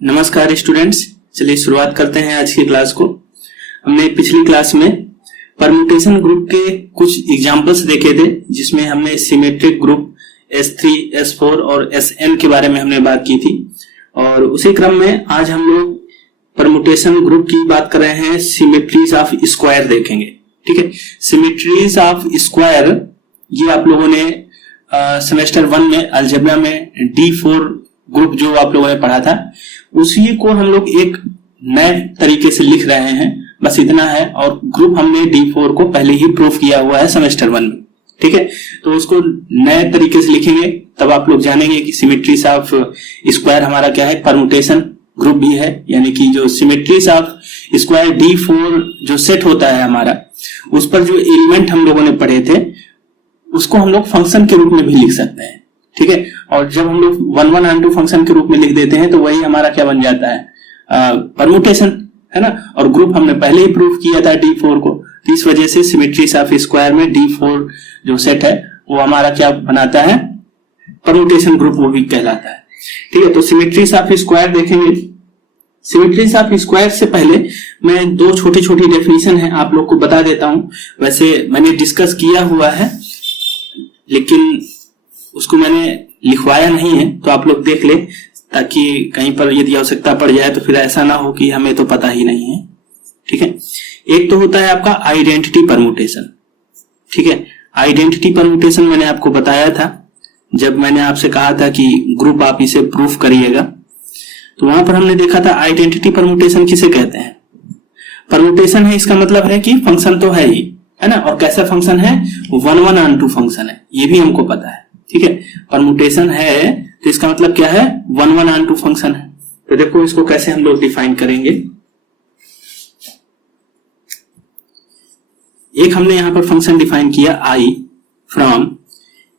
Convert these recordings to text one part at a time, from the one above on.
नमस्कार स्टूडेंट्स, चलिए शुरुआत करते हैं आज की क्लास को। हमने पिछली क्लास में परम्यूटेशन ग्रुप के कुछ एग्जांपल्स देखे थे, जिसमें हमने सिमेट्रिक ग्रुप S3, S4 और Sn के बारे में हमने बात की थी। और उसी क्रम में आज हम लोग परम्यूटेशन ग्रुप की बात कर रहे हैं, सिमेट्रीज ऑफ स्क्वायर देखेंगे। ठीक है, सिमेट्रीज ऑफ स्क्वायर ये आप लोगों ने सेमेस्टर 1 में अलजेब्रा में D4 ग्रुप जो आप लोगों ने पढ़ा था, उसी को हम लोग एक नए तरीके से लिख रहे हैं, बस इतना है। और ग्रुप हमने D4 को पहले ही प्रूफ किया हुआ है सेमेस्टर 1 में। ठीक है, तो उसको नए तरीके से लिखेंगे, तब आप लोग जानेंगे कि सिमेट्रीज ऑफ स्क्वायर हमारा क्या है, परम्यूटेशन ग्रुप भी है। यानी कि जो सिमेट्रीज ऑफ स्क्वायर D4 जो सेट होता है हमारा, उस पर जो एलिमेंट हम लोगों ने पढ़े थे, उसको हम लोग फंक्शन के रूप में भी लिख सकते हैं। ठीक है, और जब हम लोग 1 1 and 2 फंक्शन के रूप में लिख देते हैं तो वही हमारा क्या बन जाता है, परम्यूटेशन, है ना। और ग्रुप हमने पहले ही प्रूफ किया था D4 को, तो इस वजह से सिमेट्रीज ऑफ स्क्वायर में D4 जो सेट है वो हमारा क्या बनाता है, परम्यूटेशन ग्रुप वो भी कहलाता है। ठीक है, तो सिमेट्रीज ऑफ स्क्वायर देखेंगे। सिमेट्रीज ऑफ स्क्वायर से पहले मैं दो छोटी छोटी डेफिनेशन है आप लोग को बता देता हूं। वैसे मैंने डिस्कस किया हुआ है, लेकिन उसको मैंने लिखवाया नहीं है, तो आप लोग देख ले, ताकि कहीं पर यदि आवश्यकता पड़ जाए तो फिर ऐसा ना हो कि हमें तो पता ही नहीं है। ठीक है, एक तो होता है आपका आइडेंटिटी परम्यूटेशन। ठीक है, आइडेंटिटी परम्यूटेशन मैंने आपको बताया था जब मैंने आपसे कहा था कि ग्रुप आप इसे प्रूफ करिएगा, तो वहां पर हमने देखा था आइडेंटिटी परम्यूटेशन किसे कहते हैं। परम्यूटेशन है, इसका मतलब है कि फंक्शन तो है ही, है ना, और कैसा फंक्शन है, 1 1 and 2 फंक्शन है, ये भी हमको पता है। ठीक है, परम्यूटेशन है तो इसका मतलब क्या है, 1 1 and 2 फंक्शन है। तो देखो इसको कैसे हम लोग डिफाइन करेंगे। एक हमने यहां पर फंक्शन डिफाइन किया I from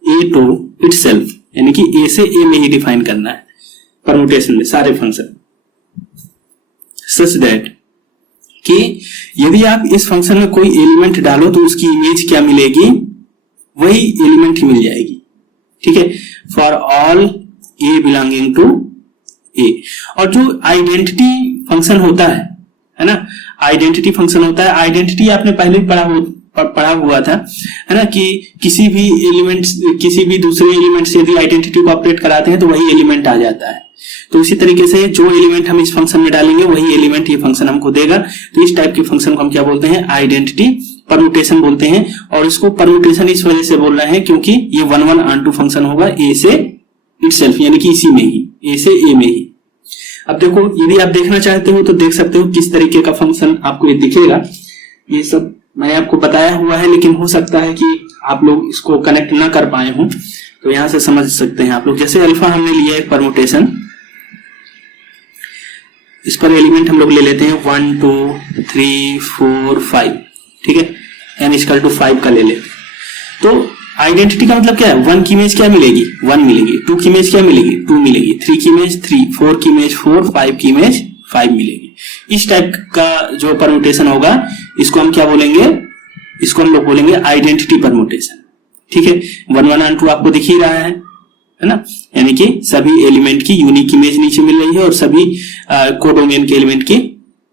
A to itself, यानी कि A से A में ही डिफाइन करना है परम्यूटेशन में सारे फंक्शन, सच दैट कि यदि आप इस फंक्शन में कोई एलिमेंट डालो तो उसकी इमेज क्या मिलेगी, वही एलिमेंट ही मिल जाएगी। ठीक है, for all A belonging to A। और जो आइडेंटिटी फंक्शन होता है ना, आइडेंटिटी फंक्शन होता है, आइडेंटिटी आपने पहले ही पढ़ा हुआ था, है ना, कि किसी भी एलिमेंट, किसी भी दूसरे एलिमेंट से यदि आइडेंटिटी को ऑपरेट कराते हैं तो वही एलिमेंट आ जाता है। तो उसी तरीके से जो एलिमेंट हम इस फंक्शन में डालेंगे वही एलिमेंट ये फंक्शन हमको देगा। तो इस टाइप के फंक्शन को हम क्या बोलते हैं, आइडेंटिटी परम्यूटेशन बोलते हैं। और इसको परम्यूटेशन इस वजह से बोल रहे हैं क्योंकि ये 1 1 and 2 फंक्शन होगा A से इटसेल्फ, यानी कि इसी में ही, A से A में ही। अब देखो, यदि आप देखना चाहते हो तो देख सकते हो किस तरीके का फंक्शन आपको ये दिखेगा। ये सब मैंने आपको बताया हुआ है, लेकिन हो सकता है कि आप लोग इसको कनेक्ट ना कर पाए हो, तो यहां से समझ सकते हैं आप लोग। जैसे अल्फा हमने लिया है परम्यूटेशन, इस पर एलिमेंट हम लोग ले लेते हैं 1 2 3 4 5। ठीक है, n = 5 का ले लेते हैं। तो आइडेंटिटी का मतलब क्या है, 1 की इमेज क्या मिलेगी, 1 मिलेगी, 2 की इमेज क्या मिलेगी, 2 मिलेगी, 3 की इमेज 3, 4 की इमेज 4, 5 की इमेज 5 मिलेगी। इस टाइप का जो परम्यूटेशन होगा, इसको हम क्या बोलेंगे, इसको हम लोग बोलेंगे आइडेंटिटी परम्यूटेशन। ठीक है, 1 1 and 2 आपको दिख ही रहा है ना, यानी कि सभी एलिमेंट की यूनिक इमेज नीचे मिल रही है और सभी कोडोमेन के एलिमेंट की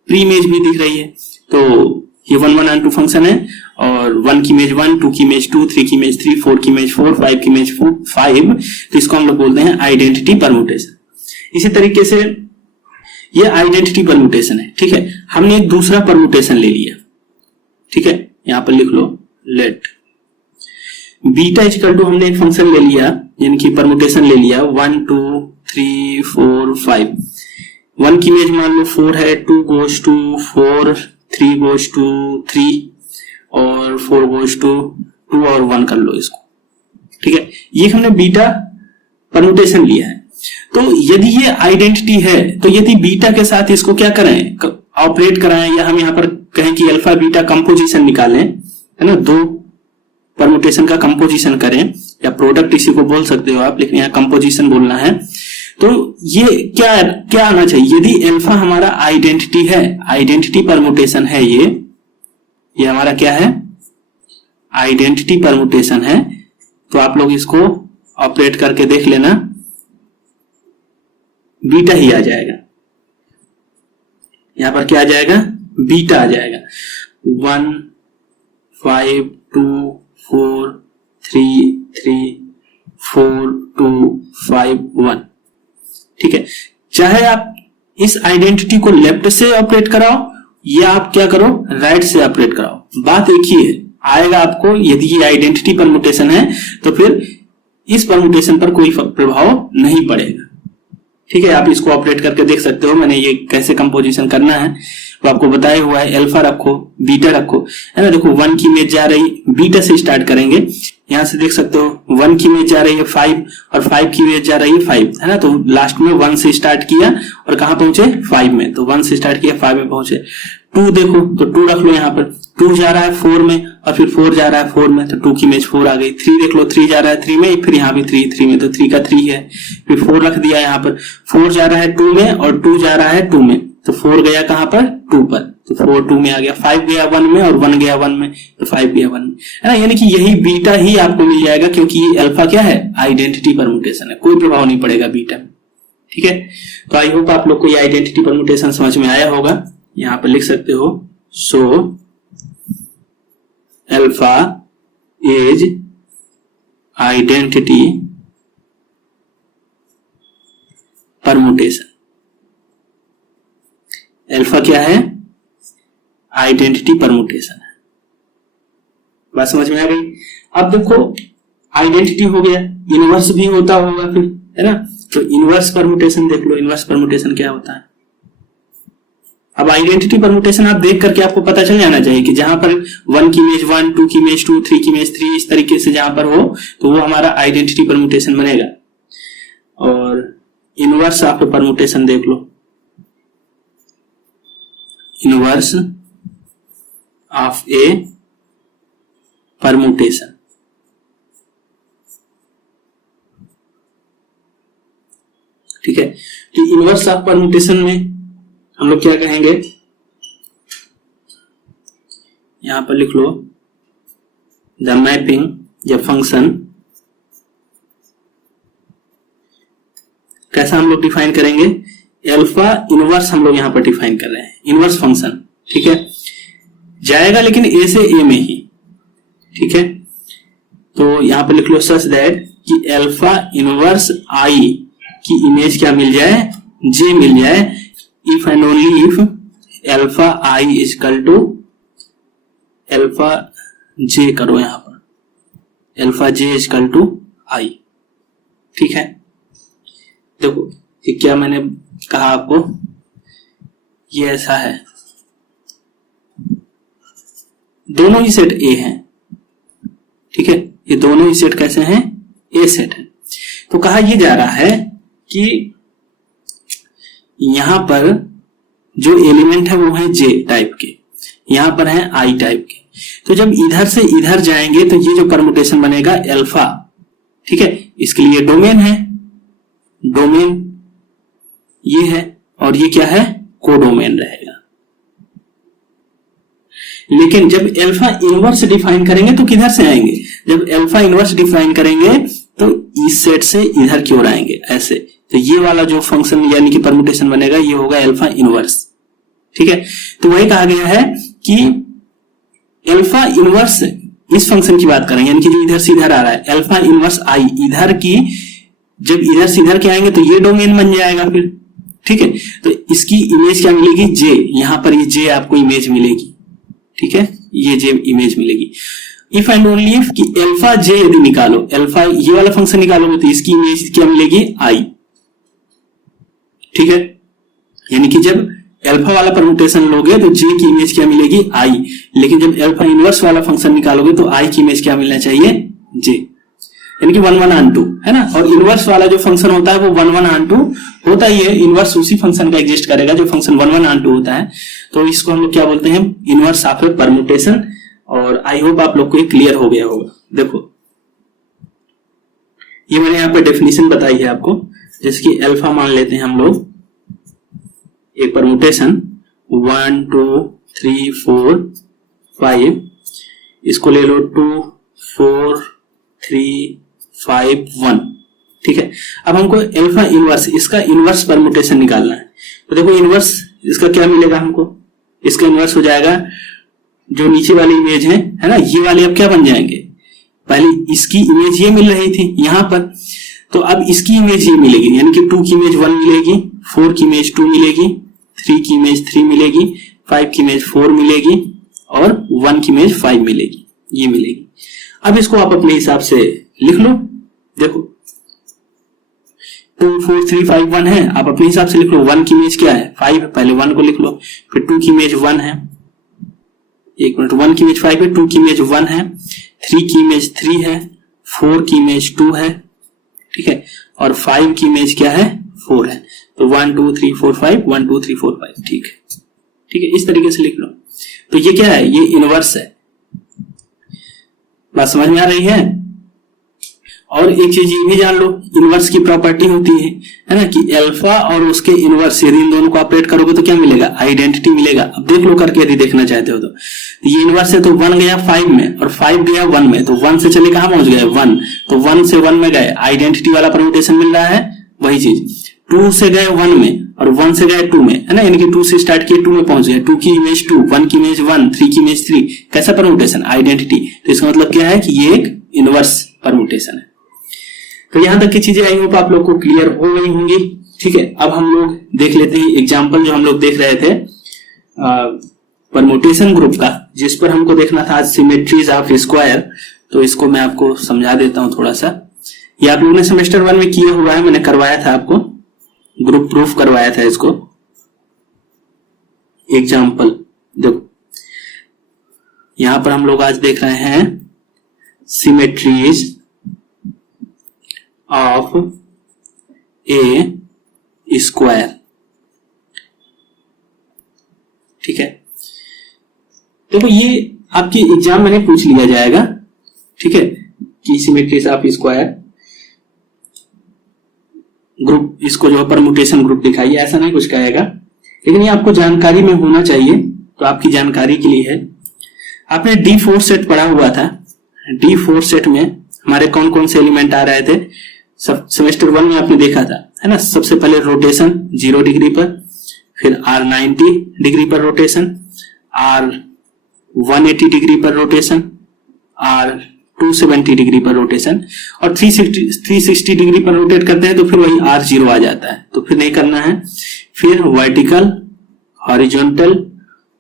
प्री इमेज भी दिख रही है। तो ये 1 1 and 2 फंक्शन है, और 1 की इमेज 1, 2 की इमेज 2, 3 की इमेज 3, 4 की इमेज 4, 5 की इमेज 5। तो इसको हम लोग बोलते हैं आइडेंटिटी परम्यूटेशन। इसी तरीके से ये आइडेंटिटी परम्यूटेशन है। ठीक है, हमने एक दूसरा परम्यूटेशन ले लिया। ठीक है, यहां पर लिख लो, लेट बीटा = हमने एक फंक्शन ले लिया, यानी कि परम्यूटेशन ले लिया 1 2 3 4 5। 1 की इमेज मान लो 4 है, 2 goes to 4, 3 goes to 3 और 4 goes to 2 और 1 कर लो इसको। ठीक है, ये हमने बीटा परम्यूटेशन लिया है। तो यदि ये आइडेंटिटी है, तो यदि बीटा के साथ इसको क्या करें, ऑपरेट कराएं, या हम यहां पर कहें कि अल्फा बीटा कंपोजिशन निकालें, है ना, दो परम्यूटेशन का कंपोजिशन करें, या प्रोडक्ट इसी को बोल सकते हो आप, लेकिन यहाँ कंपोजिशन बोलना है। तो ये क्या आना चाहिए, यदि अल्फा हमारा आइडेंटिटी है, आइडेंटिटी परम्यूटेशन है, ये हमारा क्या है, आइडेंटिटी परम्यूटेशन है, तो आप लोग इसको ऑपरेट करके देख लेना, बीटा ही आ जाएगा। यहाँ पर क्या आ जाएगा, बीटा आ जाएगा। 1 5 2 4 3 3 4 2 5 1। ठीक है, चाहे आप इस आइडेंटिटी को लेफ्ट से ऑपरेट कराओ या आप क्या करो, राइट से ऑपरेट कराओ, बात एक ही है, आएगा आपको। यदि ये आइडेंटिटी परमुटेशन है तो फिर इस परमुटेशन पर कोई प्रभाव नहीं पड़ेगा। ठीक है, आप इसको ऑपरेट करके देख सकते हो। मैंने ये कैसे कंपोजिशन करना है वो आपको बताया हुआ है। अल्फा रखो, बीटा रखो, है ना। देखो 1 की इमेज जा रही, बीटा से स्टार्ट करेंगे, यहां से देख सकते हो 1 की इमेज जा रही है 5 और 5 की इमेज जा रही है 5, है ना। तो लास्ट में 1 से स्टार्ट किया और कहां पहुंचे, 5 में। तो 1 से स्टार्ट किया 5 में पहुंचे। 2 देखो तो 2 रख लो यहाँ पर, 2 जा रहा है 4 में और फिर 4 जा रहा है 4 में, तो 2 की इमेज 4 आ गई। 3 देख लो, 3 जा रहा है 3 में, फिर यहाँ भी 3 में, तो 3 का 3 है। फिर 4 रख दिया यहाँ पर, 4 जा रहा है 2 में और 2 जा रहा है 2 में, तो 4 गया कहां पर, 2 पर, तो 4 2 में आ गया। 5 गया 1 में और 1 गया 1 में, तो 5 गया 1 में, है ना। यानी कि यही बीटा ही आपको मिल जाएगा, क्योंकि ये अल्फा क्या है, आइडेंटिटी परमुटेशन है, कोई प्रभाव नहीं पड़ेगा बीटा में। ठीक है, तो आई होप आप लोग को ये आइडेंटिटी परमुटेशन समझ में आया होगा। यहां पर लिख सकते हो, so alpha is identity permutation. Alpha क्या है, आइडेंटिटी परमुटेशन है। बात समझ में आ गई। अब देखो आइडेंटिटी हो गया, इनवर्स भी होता होगा फिर, है ना। तो इनवर्स परमुटेशन देख लो, इनवर्स परमुटेशन क्या होता है। अब आइडेंटिटी परमुटेशन आप देख करके आपको पता चल जाना चाहिए कि जहां पर 1 की इमेज 1, 2 की इमेज 2, 3 की इमेज 3, इस तरीके से जहां पर हो तो वो हमारा आइडेंटिटी परमुटेशन बनेगा। और इनवर्स आप परमुटेशन देख लो, इनवर्स ऑफ ए परमुटेशन। ठीक है, तो इनवर्स ऑफ परमुटेशन में हम लोग क्या कहेंगे, यहां पर लिख लो, द मैपिंग या फंक्शन, कैसा हम लोग डिफाइन करेंगे, अल्फा इनवर्स हम लोग यहां पर डिफाइन कर रहे हैं, इनवर्स फंक्शन। ठीक है, जाएगा लेकिन ए से ए में ही। ठीक है, तो यहां पर लिख लो सच दैट कि अल्फा इनवर्स आई की इमेज क्या मिल जाए, जे मिल जाए, if and only if alpha I is equal to alpha J करो, यहां पर alpha J is equal to I. ठीक है, देखो ये क्या मैंने कहा आपको, ये ऐसा है, दोनों ही सेट ए हैं। ठीक है, ये दोनों ही सेट कैसे हैं, ए सेट है। तो कहा यह जा रहा है कि यहां पर जो एलिमेंट है वो है जे टाइप के, यहां पर है आई टाइप के। तो जब इधर से इधर जाएंगे तो ये जो परमुटेशन बनेगा अल्फा, ठीक है, इसके लिए डोमेन है, डोमेन ये है और ये क्या है, कोडोमेन रहेगा। लेकिन जब अल्फा इनवर्स डिफाइन करेंगे तो किधर से आएंगे, जब अल्फा इनवर्स डिफाइन करेंगे तो इस सेट से इधर की ओर आएंगे ऐसे। तो ये वाला जो फंक्शन यानी कि परमुटेशन बनेगा ये होगा अल्फा इनवर्स। ठीक है, तो वही कहा गया है कि अल्फा इनवर्स, इस फंक्शन की बात करेंगे यानी कि जो इधर से इधर आ रहा है, अल्फा इनवर्स आई इधर की, जब इधर से इधर के आएंगे तो ये डोमेन बन जाएगा फिर। ठीक है, तो इसकी इमेज क्या मिलेगी, जे, यहां पर ये जे आपको इमेज मिलेगी। ठीक है, ये जे इमेज मिलेगी। इफ एंड ओनली इफ कि अल्फा जे यदि निकालो, अल्फा ये वाला फंक्शन निकालोगे तो इसकी इमेज क्या मिलेगी, आई। ठीक है, यानी कि जब अल्फा वाला परमुटेशन लोगे तो जे की इमेज क्या मिलेगी, आई। लेकिन जब अल्फा इनवर्स वाला फंक्शन निकालोगे तो आई की इमेज क्या मिलना चाहिए, जे, यानी कि 1 1 ऑन 2, है ना। और इनवर्स वाला जो फंक्शन होता है वो 1 1 ऑन 2 होता ही है, इनवर्स उसी फंक्शन का एग्जिस्ट करेगा जो फंक्शन 1 1 ऑन 2 होता है। तो इसको हम लोग क्या बोलते हैं, इनवर्स ऑफ ए परमुटेशन। और आई होप आप लोग को ये क्लियर हो गया होगा। देखो ये मैंने यहाँ पे डेफिनेशन बताई है आपको, जैसे कि अल्फा मान लेते हैं हम लोग एक परमुटेशन 1 2 3 4 5, इसको ले लो 2 4 3 5 1। ठीक है, अब हमको अल्फा इनवर्स, इसका इनवर्स परमुटेशन निकालना है। तो देखो इनवर्स इसका क्या मिलेगा हमको, इसका इनवर्स हो जाएगा जो नीचे वाली इमेज है ना, ये वाले अब क्या बन जाएंगे, पहले इसकी इमेज ये मिल रही थी यहां पर, तो अब इसकी इमेज ये मिलेगी, यानी कि 2 की इमेज 1 मिलेगी, 4 की इमेज 2 मिलेगी, 3 की इमेज 3 मिलेगी, 5 की इमेज 4 मिलेगी और 1 की इमेज 5 मिलेगी, ये मिलेगी। अब इसको आप अपने हिसाब से लिख लो, देखो 2 4 3 5 1 है, आप अपने हिसाब से लिख लो। 1 की इमेज क्या है, 5 है, पहले 1 को लिख लो, फिर 2 की इमेज 1 है, 1 की इमेज 5 है, 2 की इमेज 1 है, 3 की इमेज 3 है, 4 की इमेज 2 है, ठीक है, और 5 की इमेज क्या है, 4 है। तो 1 2 3 4 5 1 2 3 4 5, ठीक है, ठीक है, इस तरीके से लिख लो। तो ये क्या है, ये इनवर्स है, बात समझ में आ रही है। और एक चीज ये भी जान लो, इनवर्स की प्रॉपर्टी होती है ना, कि अल्फा और उसके इनवर्स यदि इन दोनों को ऑपरेट करोगे तो क्या मिलेगा, आइडेंटिटी मिलेगा। अब देख लो करके यदि देखना चाहते हो तो ये इनवर्स है, तो 1 गया 5 में और 5 गया 1 में, तो 1 से चले कहां पहुंच गए 1, तो 1 से 1 में गए, आइडेंटिटी वाला परम्यूटेशन मिल रहा है, वही चीज 2 से गए 1 में और 1 से गए 2 में, है ना, यानी कि 2 से स्टार्ट किए 2 में पहुंच गए, 2 की इमेज 2, 1 की इमेज 1, 3 की इमेज 3, कैसा परम्यूटेशन, आइडेंटिटी। तो इसका मतलब क्या है कि ये एक इनवर्स परम्यूटेशन है। तो यहां तक की चीजें आई होप आप लोग को क्लियर हो गई होंगी, ठीक है। अब हम लोग देख लेते हैं एग्जांपल जो हम लोग देख रहे थे परम्यूटेशन ग्रुप का, जिस पर हमको देखना था सिमेट्रीज ऑफ स्क्वायर। तो इसको मैं आपको समझा देता हूं थोड़ा सा। ये आप लोगों ने सेमेस्टर 1 में किया हुआ है, मैंने करवाया था आपको, ग्रुप प्रूफ करवाया था इसको। एग्जांपल देखो, यहां पर हम लोग आज देख रहे हैं सिमेट्रीज ऑफ ए स्क्वायर, ठीक है। देखो ये आपकी एग्जाम में पूछ लिया जाएगा, ठीक है, कि सिमेट्रीज ऑफ स्क्वायर ग्रुप, इसको जो परम्यूटेशन ग्रुप दिखाइए, ऐसा नहीं कुछ कहेगा, लेकिन ये आपको जानकारी में होना चाहिए। तो आपकी जानकारी के लिए है, आपने D4 सेट पढ़ा हुआ था, D4 सेट में हमारे कौन कौन से एलिमेंट आ रहे थे, सब सेमेस्टर 1 में आपने देखा था, है ना। सबसे पहले रोटेशन 0 डिग्री पर, फिर R90 डिग्री पर रोटेशन, R180 डिग्री पर रोटेशन, R270 डिग्री पर रोटेशन, और 360 डिग्री पर रोटेट करते हैं तो फिर वही R0 आ जाता है, तो फिर नहीं करना है। फिर वर्टिकल, हॉरिजॉन्टल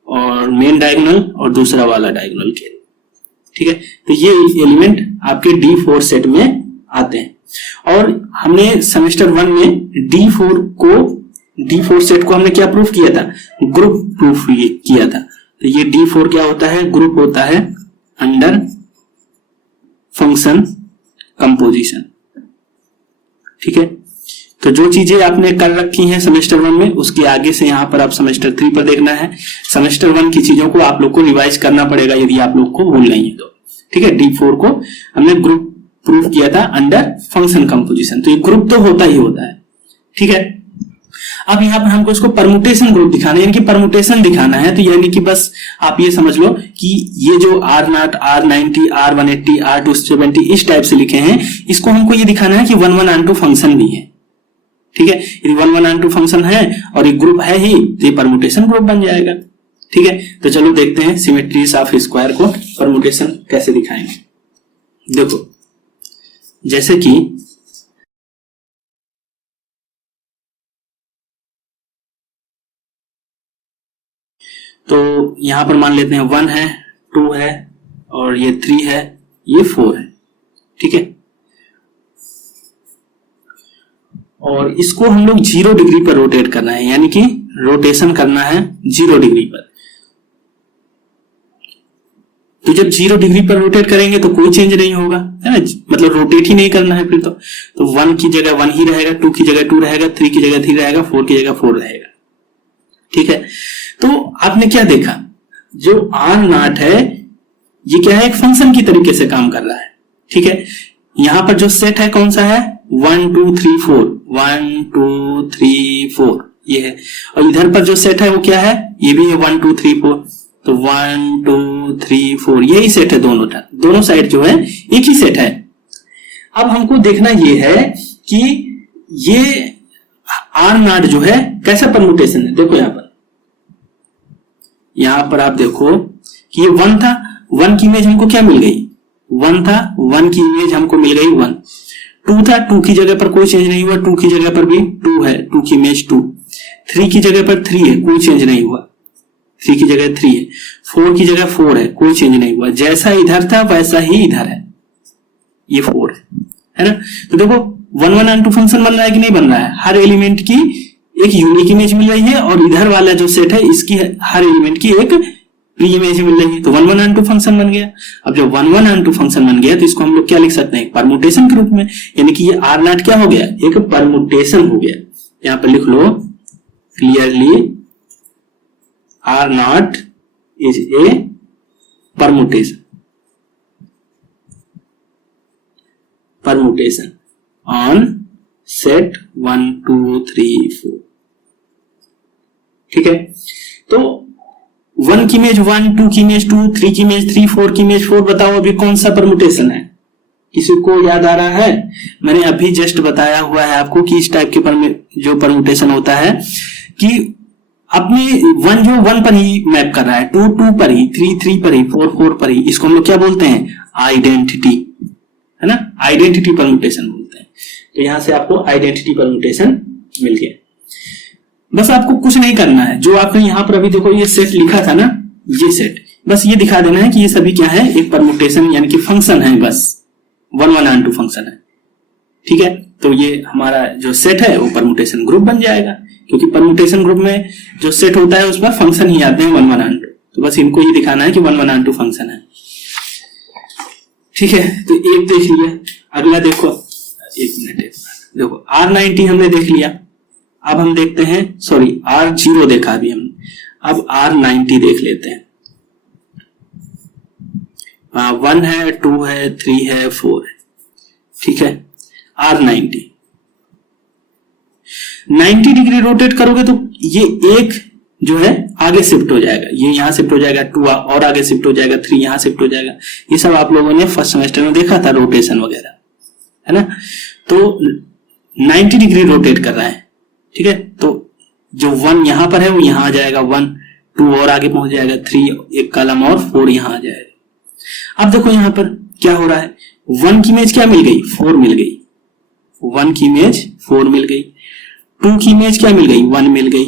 और मेन डायगोनल और दूसरा वाला डायगोनल के, ठीक है। तो ये एलिमेंट आपके D4 सेट में आते हैं। और हमने सेमेस्टर 1 में D4 सेट को हमने क्या प्रूफ किया था, ग्रुप प्रूफ किया था। तो ये D4 क्या होता है, ग्रुप होता है अंडर फंक्शन कंपोजिशन, ठीक है। तो जो चीजें आपने कर रखी हैं सेमेस्टर 1 में, उसके आगे से यहां पर आप सेमेस्टर 3 पर देखना है। सेमेस्टर 1 की चीजों को आप लोग को रिवाइज करना पड़ेगा यदि आप लोग को भूल नहीं है तो, ठीक है। D4 को हमने ग्रुप प्रूफ किया था अंडर फंक्शन कंपोजिशन, तो ये ग्रुप तो होता ही होता है, ठीक है। अब यहाँ पर हमको इसको परम्यूटेशन ग्रुप दिखाना है, यानी कि परम्यूटेशन दिखाना है। तो यानी कि बस आप ये समझ लो कि ये जो R0, R90, R180, R270 इस टाइप से लिखे हैं, इसको हमको ये दिखाना है कि 11 फंक्शन भी है, ठीक है। यदि 11 फंक्शन है और ये ग्रुप है ही, तो ये परम्यूटेशन ग्रुप बन जाएगा, ठीक है। तो चलो देखते हैं सिमेट्रीज ऑफ स्क्वायर को परम्यूटेशन कैसे दिखाएंगे। देखो जैसे कि तो यहां पर मान लेते हैं 1 है, 2 है और ये 3 है, ये 4 है, ठीक है। और इसको हम लोग 0 डिग्री पर रोटेट करना है, यानी कि रोटेशन करना है 0 डिग्री पर। तो जब 0 डिग्री पर रोटेट करेंगे तो कोई चेंज नहीं होगा, है ना, मतलब रोटेट ही नहीं करना है फिर तो 1 की जगह 1 ही रहेगा, 2 की जगह 2 रहेगा, 3 की जगह 3 रहेगा, 4 की जगह 4 रहेगा, ठीक है। तो आपने क्या देखा, जो R0 है ये क्या है, एक फंक्शन की तरीके से काम कर रहा है, ठीक है। यहां पर जो सेट है कौन सा है, 1 2 3 4, 1 2 3 4 ये है। और इधर पर जो सेट है वो क्या है, ये भी है 1 2 3 4, तो 1 2 3 4 यही सेट है, दोनों साइड जो है एक ही सेट है। अब हमको देखना ये है कि ये आर नॉट जो है कैसा परमुटेशन है, देखो यहां पर आप देखो कि ये 1 था, 1 की इमेज हमको क्या मिल गई, 1 था, 1 की इमेज हमको मिल गई 1। 2 था, 2 की जगह पर कोई चेंज नहीं हुआ, 2 की जगह पर भी 2 है, 2 की इमेज 2। 3 की जगह पर 3 है, कोई चेंज नहीं हुआ, 3 की जगह 3 है। 4 की जगह 4 है, कोई चेंज नहीं हुआ, जैसा इधर था वैसा ही इधर है, ये 4 है ना। तो देखो 1 1 and 2 फंक्शन बन रहा है कि नहीं बन रहा है, हर एलिमेंट की एक यूनिक इमेज मिल रही है और इधर वाला जो सेट है इसकी हर एलिमेंट की एक प्री इमेज मिल रही है, तो 1 1 and 2 फंक्शन बन गया। अब जब 1 1 and 2 फंक्शन बन गया तो इसको हम लोग क्या लिख सकते हैं, परमुटेशन के रूप में, यानी कि ये आर नॉट क्या हो गया, एक परमुटेशन हो गया। यहां पर लिख लो clearly, are not is a permutation, permutation on set 1 2 3 4। ठीक है, तो 1 की इमेज 1, 2 की इमेज 2, 3 की इमेज 3, 4 की इमेज 4, बताओ अभी कौन सा परमुटेशन है, किसी को याद आ रहा है? मैंने अभी जस्ट बताया हुआ है आपको कि इस टाइप के जो परमुटेशन होता है कि अपने 1 जो 1 पर ही मैप कर रहा है, 2 2 पर ही, 3 3 पर ही, 4 4 पर ही, इसको हम लोग क्या बोलते हैं, आइडेंटिटी, है ना, आइडेंटिटी परमुटेशन बोलते हैं। तो यहां से आपको आइडेंटिटी परमुटेशन मिल गया। बस आपको कुछ नहीं करना है, जो आपने यहां पर अभी देखो ये सेट लिखा था ना, ये सेट, बस ये दिखा देना है कि ये सभी क्या है, एक परमुटेशन यानी कि फंक्शन है, बस 1 1 and 2 फंक्शन है। ठीक है, तो ये हमारा जो सेट है वो परमुटेशन ग्रुप बन जाएगा, क्योंकि परमुटेशन ग्रुप में जो सेट होता है उस पर फंक्शन ही आते हैं 1 1 and 2, तो बस इनको ये दिखाना है कि 1 1 and 2 फंक्शन है। ठीक है, तो एक देख लिया, अगला देखो, एक मिनट, देखो R90 हमने देख लिया, अब हम देखते हैं, सॉरी R0 देखा अभी हमने, अब R90 देख लेते हैं। 1 है, 2 है, 3 है, 4 है। ठीक है, R90 90 डिग्री रोटेट करोगे तो ये एक जो है आगे शिफ्ट हो जाएगा, ये यहां शिफ्ट हो जाएगा, 2 और आगे शिफ्ट हो जाएगा, 3 यहां शिफ्ट हो जाएगा। ये सब आप लोगों ने फर्स्ट सेमेस्टर में देखा था, रोटेशन वगैरह, है ना। तो 90 डिग्री रोटेट कर रहा है। ठीक है, तो जो 1 यहां पर है वो यहां आ जाएगा, 1 2 और आगे पहुंच जाएगा, 3 एक कॉलम और 4 यहां आ जाएगा। अब देखो यहां पर क्या हो रहा है, 1 की इमेज क्या मिल गई, 4 मिल गई, 1 की इमेज 4 मिल गई, 2 की इमेज क्या मिल गई, 1 मिल गई,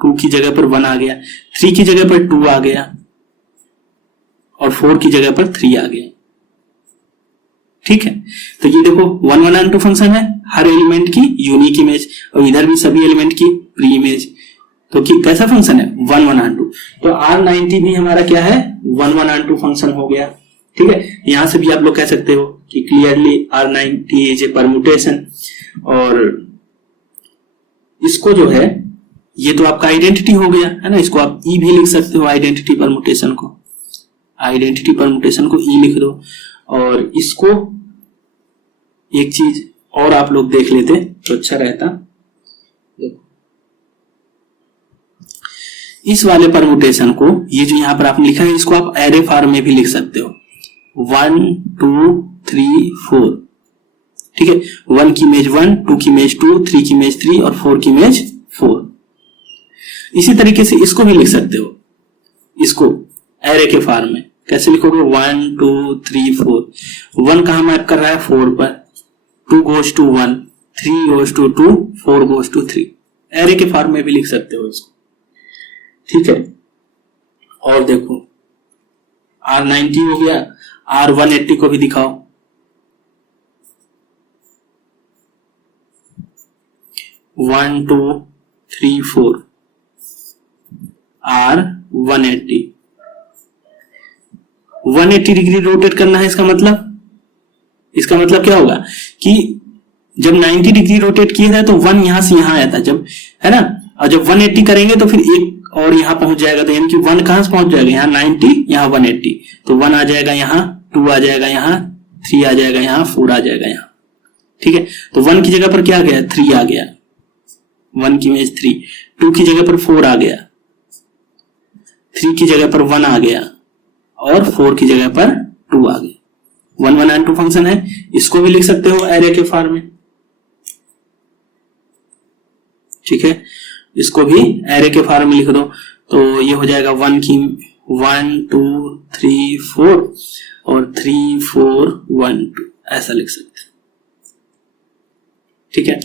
2 की जगह पर 1 आ गया, 3 की जगह पर 2 आ गया और 4 की जगह पर 3 आ गया। ठीक है, तो ये देखो 1 1 and 2 फंक्शन है, हर एलिमेंट की यूनिक इमेज और इधर भी सभी एलिमेंट की प्री इमेज, तो कैसा फंक्शन है, 1 1 and 2। तो R90 भी हमारा क्या है, 1 1 and 2 फंक्शन हो गया। ठीक है, यहां से भी आप लोग कह सकते हो कि clearly R90 is a permutation, और इसको जो है ये तो आपका आइडेंटिटी हो गया, है ना, इसको आप ई भी लिख सकते हो, आइडेंटिटी परमुटेशन को, आइडेंटिटी परमुटेशन को ई लिख दो। और इसको एक चीज और आप लोग देख लेते तो अच्छा रहता, इस वाले परमुटेशन को, ये जो यहां पर आपने लिखा है, इसको आप एरे फॉर्म में भी लिख सकते हो, 1 2 3 4। ठीक है, 1 की इमेज 1, 2 की इमेज 2, 3 की इमेज 3 और 4 की इमेज 4। इसी तरीके से इसको भी लिख सकते हो, इसको एरे के फॉर्म में कैसे लिखोगे, 1 2 3 4। 1 कहां मैप कर रहा है, 4 पर, 2 goes to 1, 3 goes to 2, 4 goes to 3। Array के फॉर्म में भी लिख सकते हो इसको। ठीक है, और देखो R90 हो गया, R180 को भी दिखाओ, one two three four, R180 180 degree rotate करना है। इसका मतलब क्या होगा कि जब 90 डिग्री रोटेट किया जाए तो 1 यहां से यहां आया था, जब, है ना, और जब 180 करेंगे तो फिर एक और यहां पहुंच जाएगा, तो यानी कि 1 कहां से पहुंच जाएगा, यहां 90, यहां 180, तो 1 आ जाएगा यहां, 2 आ जाएगा यहां, 3 आ जाएगा यहां, 4 आ जाएगा यहां। ठीक है, तो 1 की जगह पर क्या आ गया, 3 आ गया, 1 की इमेज 3, 2 की जगह पर 4 आ गया, 3 की जगह पर 1 आ गया और 4 की जगह पर 2 आ गया। 1 1 and 2 फंक्शन है, इसको भी लिख सकते हो एरे के फॉर्म में। ठीक है, इसको भी एरे के फॉर्म में लिख दो, तो ये हो जाएगा 1 2 3 4 और 3 4 1 2, ऐसा लिख सकते हैं। ठीक है,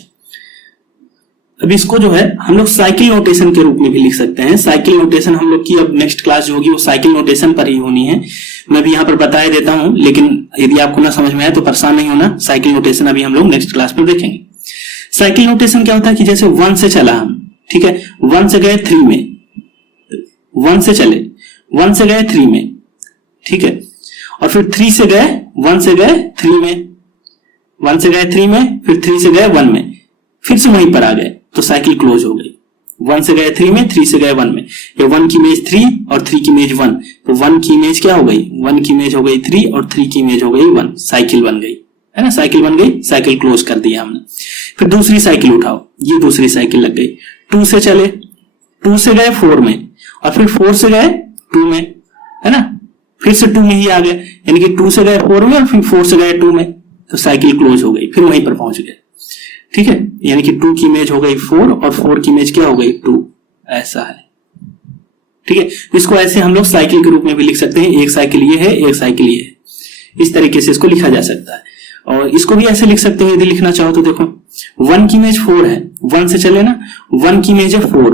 अब इसको जो है हम लोग साइकिल नोटेशन के रूप में भी लिख सकते हैं। साइकिल नोटेशन हम लोग की अब नेक्स्ट क्लास जो होगी वो साइकिल नोटेशन पर ही होनी है। मैं भी यहाँ पर बताए देता हूं, लेकिन यदि आपको ना समझ में आए तो परेशान नहीं होना, साइकिल नोटेशन अभी हम लोग नेक्स्ट क्लास में देखेंगे। साइकिल नोटेशन क्या होता है कि जैसे 1 से चला हम, ठीक है, 1 से गए 3 में, 1 से चले, 1 से गए 3 में, ठीक है, और फिर 3 से गए, 1 से गए 3 में, 1 से गए 3 में, फिर 3 से गए 1 में, फिर से वहीं पर आ गए, तो साइकिल क्लोज हो गई। 1 से गए 3 में, 3 से गए 1 में, ये 1 की इमेज 3 और 3 की इमेज 1, तो 1 की इमेज क्या हो गई, 1 की इमेज हो गई 3 और 3 की इमेज हो गई 1, साइकिल बन गई, है ना, साइकिल बन गई, साइकिल क्लोज कर दिया हमने। फिर दूसरी साइकिल उठाओ, ये दूसरी साइकिल लग गई, 2 से चले, 2 से गए 4 में, और फिर 4 से गए 2 में, है ना, फिर से 2 में ही आ गए, यानी कि 2 से गए 4 में और फिर 4 से गए 2 में, तो साइकिल क्लोज हो गई, फिर वहीं पर पहुंच गए। ठीक है, यानी कि 2 की इमेज हो गई 4 और 4 की इमेज क्या हो गई 2, ऐसा है। ठीक है, इसको ऐसे हम लोग साइकिल के रूप में भी लिख सकते हैं, एक साइकिल ये है, एक साइकिल ये है, इस तरीके से इसको लिखा जा सकता है। और इसको भी ऐसे लिख सकते हैं यदि लिखना चाहो तो, देखो 1 की इमेज 4 है, 1 से चले ना, 1 की इमेज है 4,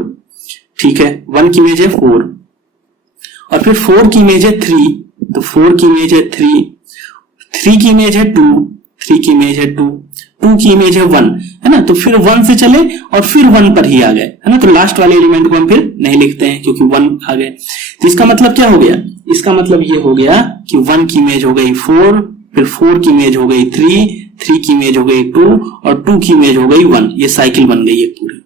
ठीक है, 1 की इमेज है 4 और फिर 4 की इमेज है 3, तो 4 की इमेज है 3, 3 की इमेज है 2, 3 की इमेज है 2, 2 की इमेज है 1, है ना, तो फिर 1 से चले और फिर 1 पर ही आ गए, है ना, तो लास्ट वाले एलिमेंट को हम फिर नहीं लिखते हैं क्योंकि 1 आ गए। तो इसका मतलब क्या हो गया, इसका मतलब ये हो गया कि 1 की इमेज हो गई 4, फिर 4 की इमेज हो गई 3, 3 की इमेज हो गई 2 और 2 की इमेज हो गई 1, ये साइकिल बन गई एक पूरी।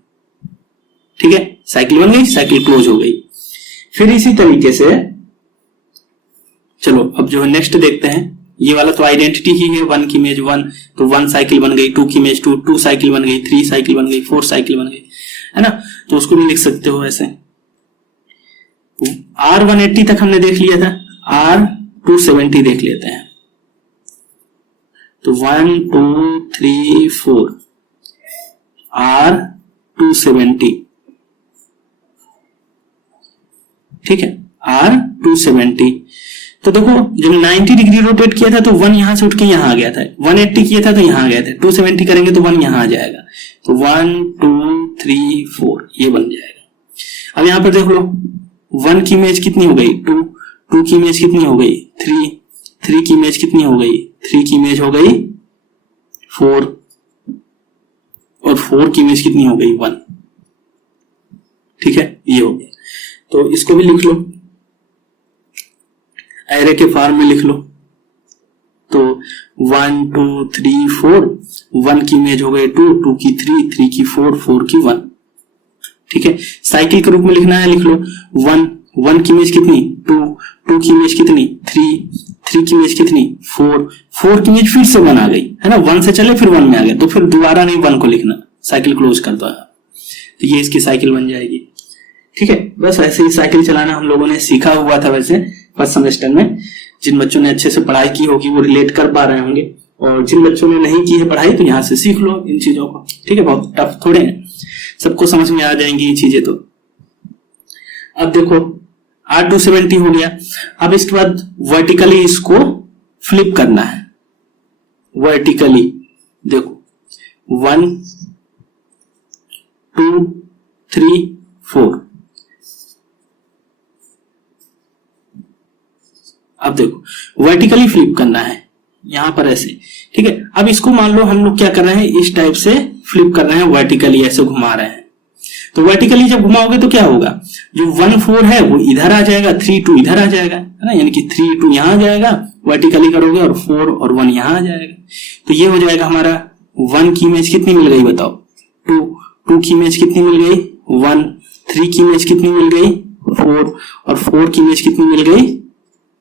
ठीक है, साइकिल बन गई, साइकिल क्लोज हो गई। फिर इसी तरीके से चलो अब जो है नेक्स्ट देखते हैं, ये वाला तो आइडेंटिटी ही है, 1 की इमेज 1, तो 1 साइकिल बन गई, 2 की इमेज 2, 2 साइकिल बन गई, 3 साइकिल बन गई, 4 साइकिल बन गई, है ना, तो उसको भी लिख सकते हो ऐसे। R180 तक हमने देख लिया था, R270 देख लेते हैं, तो 1 2 3 4 R270, ठीक है, R270। तो देखो जब 90 डिग्री रोटेट किया था तो 1 यहां से उठ के यहां आ गया था, 180 किया था तो यहां आ गया था, 270 करेंगे तो 1 यहां आ जाएगा, तो 1 2 3 4 ये बन जाएगा। अब यहां पर देख लो 1 की इमेज कितनी हो गई 2, 2 की इमेज कितनी हो गई 3, 3 की इमेज कितनी हो गई 3 की इमेज हो गई 4 और 4 की इमेज कितनी हो गई 1। ठीक है, ये हो गया। तो इसको भी लिख लो, एरे के फॉर्म में लिख लो, तो 1 2 3 4, 1 की इमेज हो गई 2, 2 की 3, 3 की 4, 4 की 1। ठीक है, साइकिल के रूप में लिखना है, लिख लो 1 की इमेज कितनी 2, 2 की इमेज कितनी 3, 3 की इमेज कितनी 4, 4 की इमेज फिर से 1 आ गई, है ना, 1 से चले फिर 1 में आ गए, तो फिर दोबारा नहीं 1 को लिखना, साइकिल क्लोज कर दो, तो ये इसकी साइकिल बन जाएगी। ठीक है, बस ऐसे ही साइकिल चलाना हम लोगों ने सीखा हुआ था वैसे फर्स्ट सेमेस्टर में। जिन बच्चों ने अच्छे से पढ़ाई की होगी वो रिलेट कर पा रहे होंगे, और जिन बच्चों ने नहीं की है पढ़ाई तो यहाँ से सीख लो इन चीजों को। ठीक है, बहुत टफ थोड़े हैं, सबको समझ में आ जाएंगी ये चीजें। तो अब देखो R270 हो गया। अब इसके बाद वर्टिकली इसको फ्लिप करना है, वर्टिकली देखो 1 2 3 4। अब देखो वर्टिकली फ्लिप करना है यहां पर ऐसे। ठीक है, अब इसको मान लो हम लोग क्या कर रहे हैं, इस टाइप से फ्लिप कर रहे हैं, वर्टिकली ऐसे घुमा रहे हैं। तो वर्टिकली जब घुमाओगे तो क्या होगा, जो 1 4 है वो इधर आ जाएगा, 3 2 इधर आ जाएगा, है ना, यानी कि 3 2 यहां आ जाएगा, वर्टिकली करोगे और 4 और 1 यहां आ जाएगा। तो ये हो जाएगा हमारा 1 की इमेज कितनी मिल गई बताओ 2, 2 की इमेज कितनी मिल गई 1, 3 की इमेज कितनी मिल गई 4 और 4 की इमेज कितनी मिल गई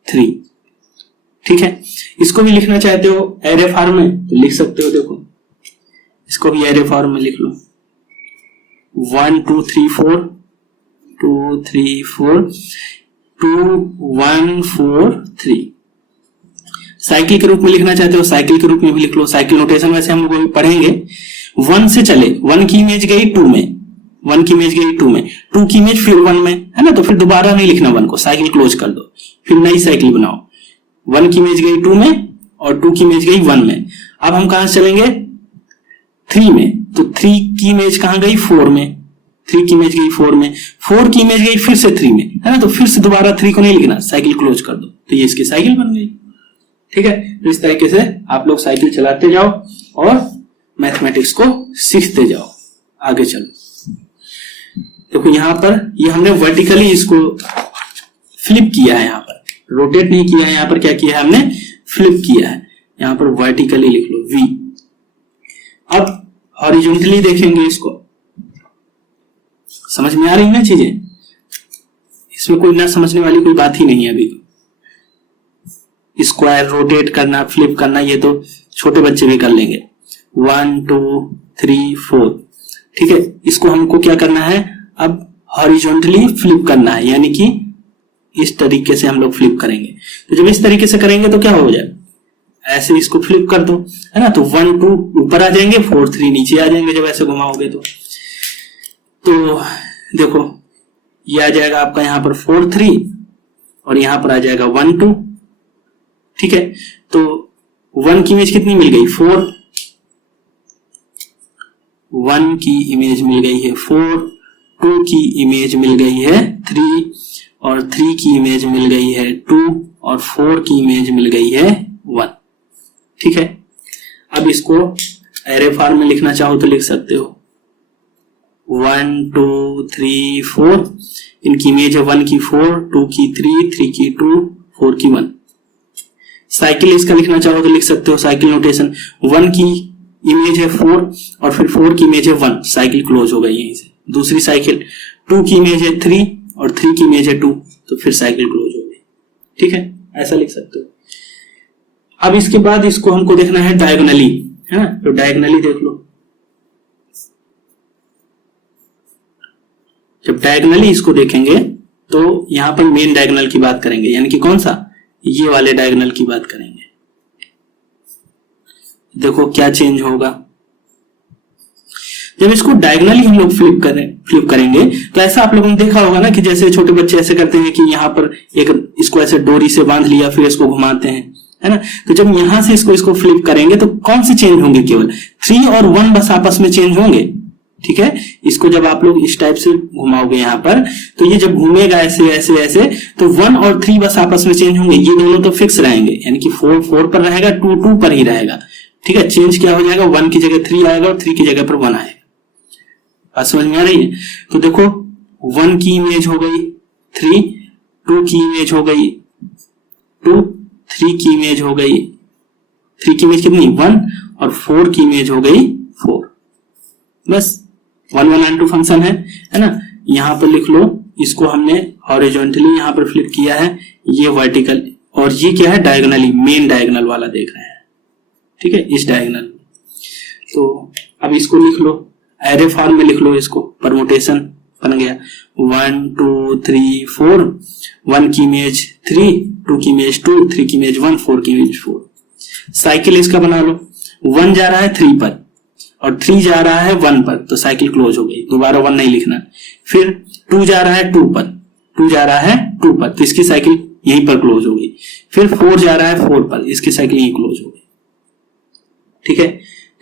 3। ठीक है, इसको भी लिखना चाहते हो एरे फॉर्म में तो लिख सकते हो। देखो इसको भी एरे फॉर्म में लिख लो 1 2 3 4 2 3 4 2 1 4 3। साइकिल के रूप में लिखना चाहते हो साइकिल के रूप में भी लिख लो। साइकिल नोटेशन वैसे हम लोग पढ़ेंगे। 1 से चले, 1 की इमेज गई 2 में, 1 की इमेज गई 2 में, 2 की इमेज फिर 1 में, है ना, तो फिर दोबारा नहीं लिखना 1 को, साइकिल क्लोज कर दो, फिर नई साइकिल बनाओ। 1 की इमेज गई 2 में और 2 की इमेज गई 1 में। अब हम कहां चलेंगे 3 में, तो 3 की इमेज कहां गई 4 में, 3 की इमेज गई 4 में, 4 की इमेज गई फिर से 3 में, है ना, तो फिर से दोबारा 3 को नहीं लिखना, साइकिल क्लोज कर दो, तो ये इसकी साइकिल बन गई। ठीक है, तो इस तरीके से आप लोग साइकिल चलाते जाओ और मैथमेटिक्स को सीखते जाओ। आगे चलो, देखो यहां पर ये हमने वर्टिकली इसको फ्लिप किया है, यहां पर रोटेट नहीं किया है, यहां पर क्या किया है हमने फ्लिप किया है, यहां पर वर्टिकली लिख लो V। अब हॉरिजॉन्टली देखेंगे इसको, समझ में आ रही है ना चीजें, इसमें कोई ना समझने वाली कोई बात ही नहीं है अभी। स्क्वायर रोटेट करना, फ्लिप करना, ये तो छोटे बच्चे भी कर लेंगे। 1 2 3 4, ठीक है, इसको हमको क्या करना है, अब हॉरिजॉन्टली फ्लिप करना है, यानी कि इस तरीके से हम लोग फ्लिप करेंगे। तो जब इस तरीके से करेंगे तो क्या हो जाए, ऐसे इसको फ्लिप कर दो, है ना, तो 1 2 ऊपर आ जाएंगे, 4 3 नीचे आ जाएंगे जब ऐसे घुमाओगे तो देखो ये आ जाएगा आपका यहां पर 4 3 और यहां पर आ जाएगा 1 2। ठीक है, तो 1 की इमेज कितनी मिल गई 4, 1 की इमेज मिल गई है 4, 2 की इमेज मिल गई है 3 और 3 की इमेज मिल गई है 2 और 4 की इमेज मिल गई है 1। ठीक है, अब इसको एरे फॉर्म में लिखना चाहो तो लिख सकते हो 1 2 3 4, इनकी इमेज है 1 की 4, 2 की 3, 3 की 2, 4 की 1। साइकिल इसका लिखना चाहो तो लिख सकते हो साइकिल नोटेशन, 1 की इमेज है 4 और फिर 4 की इमेज है 1, साइकिल क्लोज हो गई यहीं से। दूसरी साइकिल 2 की इमेज है 3 और 3 की इमेज है 2, तो फिर साइकिल क्लोज हो गई। ठीक है, ऐसा लिख सकते हो। अब इसके बाद इसको हमको देखना है डायगोनली, है ना, तो डायगोनली देख लो। जब डायगोनली इसको देखेंगे तो यहां पर मेन डायगोनल की बात करेंगे, यानी कि कौन सा, ये वाले डायगोनल की बात करेंगे। देखो क्या चेंज होगा जब इसको डायगोनली हम लोग फ्लिप करेंगे। तो ऐसा आप लोगों ने देखा होगा ना कि जैसे छोटे बच्चे ऐसे करते हैं कि यहाँ पर एक इसको ऐसे डोरी से बांध लिया, फिर इसको घुमाते हैं, है ना, तो जब यहां से इसको फ्लिप करेंगे तो कौन से चेंज होंगे, केवल 3 और 1 बस आपस में चेंज होंगे। ठीक है, इसको जब आप लोग इस टाइप से घुमाओगे यहां पर, तो ये जब घूमेगा ऐसे ऐसे ऐसे, तो 1 और 3 बस आपस में चेंज होंगे, ये दोनों तो फिक्स रहेंगे, यानी कि 4 4 पर रहेगा, 2 2 पर ही रहेगा। ठीक है, चेंज क्या हो जाएगा, 1 की जगह 3 आएगा और 3 की जगह पर 1 आएगा। बात समझ में आ रही है। तो देखो 1 की इमेज हो गई 3, 2 की इमेज हो गई 2, 3 की इमेज हो गई, 3 की इमेज कितनी 1 और 4 की इमेज हो गई 4। बस 1 1 and 2 फंक्शन है ना, यहां पर लिख लो। इसको हमने हॉरिजॉन्टली यहां पर फ्लिप किया है, ये वर्टिकल, और ये क्या है डायगोनली, मेन डायगोनल वाला देख रहे हैं। ठीक है, इस डायगोनल। तो अब इसको लिख लो एरे फॉर्म में, लिख लो इसको, परमुटेशन बन गया 1 2 3 4, 1 की इमेज 3, 2 की इमेज 2, 3 की इमेज 1, 4 की इमेज 4। साइकिल इसका बना लो, 1 जा रहा है 3 पर और 3 जा रहा है 1 पर, तो साइकिल क्लोज हो गई, दोबारा 1 नहीं लिखना। फिर 2 जा रहा है 2 पर, 2 जा रहा है 2 पर, तो इसकी साइकिल यहीं पर क्लोज हो गई। फिर 4 जा रहा है 4 पर, इसकी साइकिल यहीं क्लोज हो गई। ठीक है,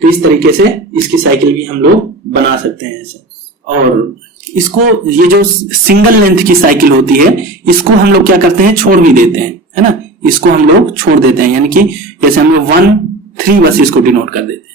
तो इस तरीके से इसकी साइकिल भी हम लोग बना सकते हैं ऐसे। और इसको, ये जो सिंगल लेंथ की साइकिल होती है, इसको हम लोग क्या करते हैं, छोड़ भी देते हैं, है ना, इसको हम लोग छोड़ देते हैं, यानी कि जैसे हम लोग 1 3 बस इसको डिनोट कर देते हैं।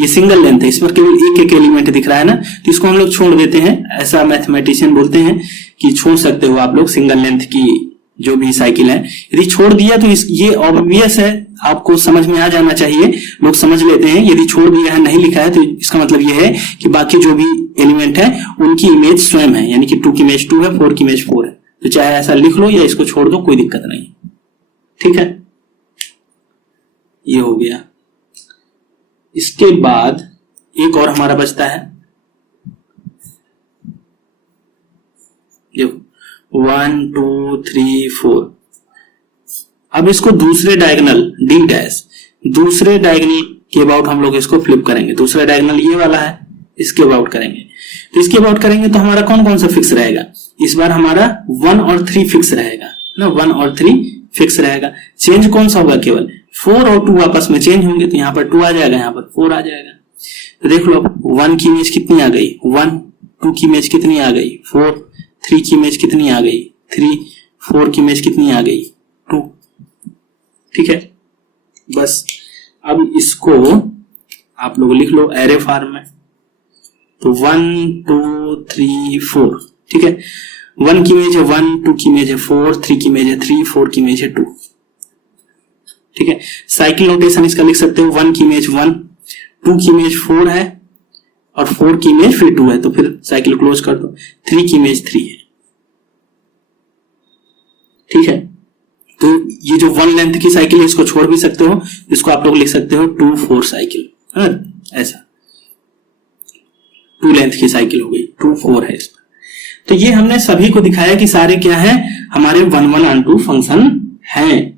ये सिंगल लेंथ है, इस पर केवल एक एक एलिमेंट दिख रहा है ना, तो इसको हम लोग छोड़ देते हैं। ऐसा मैथमेटिशियन बोलते हैं कि छोड़ सकते हो आप लोग सिंगल लेंथ की जो भी साइकिल है। यदि छोड़ दिया तो ये ऑब्वियस है, आपको समझ में आ जाना चाहिए, लोग समझ लेते हैं। यदि छोड़ दिया है, नहीं लिखा है, तो इसका मतलब यह है कि बाकी जो भी एलिमेंट है उनकी इमेज स्वयं है, यानी कि 2 की इमेज 2 है, 4 की इमेज 4 है। तो चाहे ऐसा लिख लो या इसको छोड़ दो, कोई दिक्कत नहीं। ठीक है, ये हो गया। इसके बाद एक और हमारा बचता है, देखो 1 2 3 4। अब इसको दूसरे डायगोनल D', दूसरे डायगोनल के अबाउट हम लोग इसको फ्लिप करेंगे। दूसरा डायगोनल ये वाला है, इसके अबाउट करेंगे। तो इसके अबाउट करेंगे तो हमारा कौन कौन सा फिक्स रहेगा, इस बार हमारा 1 और 3 फिक्स रहेगा ना, 1 और 3 फिक्स रहेगा। चेंज कौन सा होगा, केवल 4 और 2 आपस में चेंज होंगे, तो यहाँ पर 2 आ जाएगा, यहाँ पर 4 आ जाएगा। तो देख लो 1 की इमेज कितनी आ गई 1, 2 की इमेज कितनी आ गई 4, 3 की इमेज कितनी आ गई 3, 4 की इमेज कितनी आ गई 2। ठीक है, बस अब इसको आप लोग लिख लो एरे फॉर्म में। तो 1 2 3 4, ठीक है, 1 की इमेज है 1, 2 की इमेज है 4, 3 की इमेज है 3, 4 की इमेज है 2। ठीक है, साइकिल नोटेशन इसका लिख सकते हो, 1 की इमेज 1, 2 की इमेज 4 है और 4 की इमेज फिर 2 है, तो फिर साइकिल क्लोज कर दो। 3 की इमेज 3 है। ठीक है, तो ये जो 1 लेंथ की साइकिल है इसको छोड़ भी सकते हो, इसको आप लोग लिख सकते हो 2 4 साइकिल, ऐसा 2 लेंथ की साइकिल हो गई, 2 4 है इस पर। तो ये हमने सभी को दिखाया कि सारे क्या है, हमारे 1 1 and 2 फंक्शन हैं।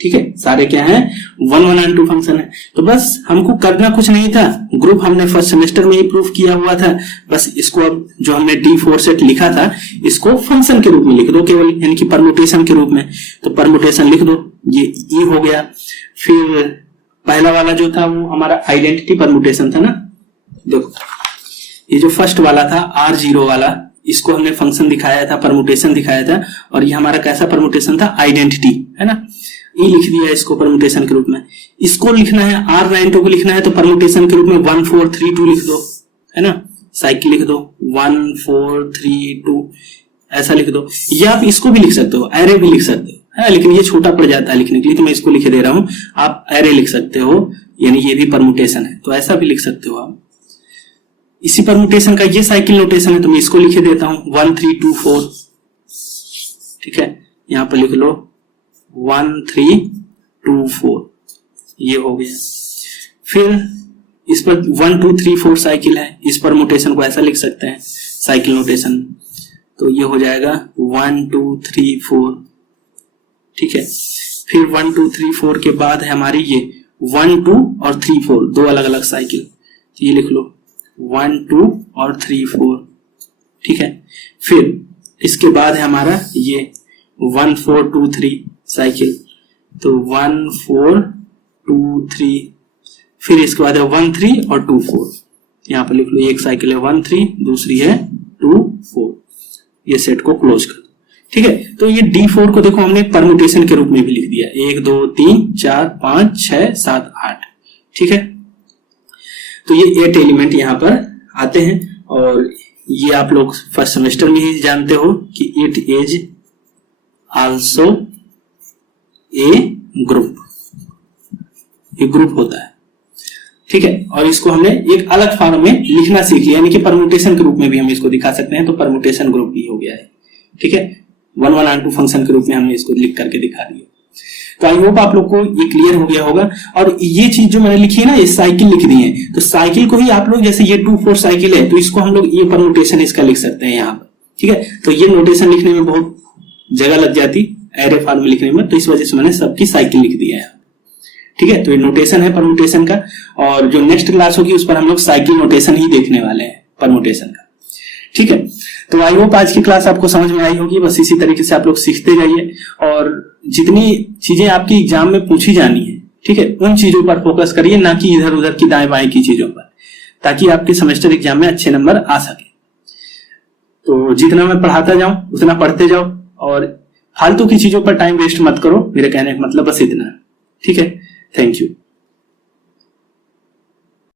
ठीक है, सारे क्या हैं, 1 1 and 2 फंक्शन है। तो बस हमको करना कुछ नहीं था, ग्रुप हमने फर्स्ट सेमेस्टर में ही प्रूफ किया हुआ था। बस इसको अब जो हमने D4 सेट लिखा था इसको फंक्शन के रूप में लिख दो केवल, यानी कि परमुटेशन के रूप में। तो परमुटेशन लिख दो, ये E हो गया। फिर पहला वाला जो था वो हमारा आइडेंटिटी परमुटेशन था ना। देखो ये जो फर्स्ट वाला था R0 वाला, इसको हमने फंक्शन दिखाया था, परमुटेशन दिखाया था, और ये हमारा कैसा परमुटेशन था, आइडेंटिटी, है ना। ये लिख दिया इसको परमुटेशन के रूप में। इसको लिखना है R92 को लिखना है तो परमुटेशन के रूप में 1 4 3 2 लिख दो, है ना। साइकिल लिख दो 1 4 3 2 ऐसा लिख दो। या आप इसको भी लिख सकते हो, एरे भी लिख सकते हो, है, लेकिन ये छोटा पड़ जाता है लिखने के लिए, तो मैं इसको लिख दे रहा हूं। आप एरे लिख सकते हो, यानी ये भी परमुटेशन है, तो ऐसा भी लिख सकते हो आप। इसी परमुटेशन का ये साइकिल नोटेशन है, तो मैं इसको लिखे देता हूं 1 3 2 4। ठीक है, यहां पर लिख लो 1 3 2 4, ये हो गया। फिर इस पर 1 2 3 4 साइकिल है, इस परमुटेशन को ऐसा लिख सकते हैं साइकिल नोटेशन, तो ये हो जाएगा 1 2 3 4। ठीक है, फिर 1 2 3 4 के बाद है हमारी ये 1 2 और 3 4, दो अलग अलग साइकिल, तो ये लिख लो 1 2 और 3 4। ठीक है, फिर इसके बाद है हमारा ये 1 4 2 3 साइकिल, तो 1 4 2 3। फिर इसके बाद है 1 3 और 2 4, यहां पर लिख लो, एक साइकिल है 1 3, दूसरी है 2 4। ये सेट को क्लोज कर दो। ठीक है, तो ये D4 को देखो हमने परमुटेशन के रूप में भी लिख दिया, 1 2 3 4 5 6 7 8। ठीक है, तो ये 8 एलिमेंट यहां पर आते हैं, और ये आप लोग फर्स्ट सेमेस्टर में ही जानते हो कि it is also a group, ये ग्रुप होता है। ठीक है, और इसको हमने एक अलग फॉर्म में लिखना सीख लिया, यानी कि परमुटेशन के रूप में भी हम इसको दिखा सकते हैं, तो परमुटेशन ग्रुप भी हो गया है। ठीक है, 1 1 and 2 फंक्शन के रूप में हमने इसको लिख करके दिखा दिया। तो आई होप आप लोग को ये क्लियर हो गया होगा। और ये चीज जो मैंने लिखी है ना, ये साइकिल लिख दी है, तो साइकिल को ही आप लोग, जैसे ये 2 4 साइकिल है, तो इसको हम लोग ये परमुटेशन इसका लिख सकते हैं यहाँ पर। ठीक है, तो ये नोटेशन लिखने में बहुत जगह लग जाती एरे फॉर्म में लिखने में, तो इस वजह से मैंने सबकी साइकिल लिख दिया है। ठीक है, तो ये नोटेशन है परमुटेशन का, और जो नेक्स्ट क्लास होगी उस पर हम लोग साइकिल नोटेशन ही देखने वाले हैं परमुटेशन का। ठीक है, तो आई होप आज की क्लास आपको समझ में आई होगी। बस इसी तरीके से आप लोग सीखते जाइए, और जितनी चीजें आपकी एग्जाम में पूछी जानी है, ठीक है, उन चीजों पर फोकस करिए, ना कि इधर उधर की दाएं बाएं की चीजों पर, ताकि आपके सेमेस्टर एग्जाम में अच्छे नंबर आ सके। तो जितना मैं पढ़ाता जाऊं उतना पढ़ते जाओ, और फालतू की चीजों पर टाइम वेस्ट मत करो, मेरे कहने का मतलब बस इतना। ठीक है, थैंक यू।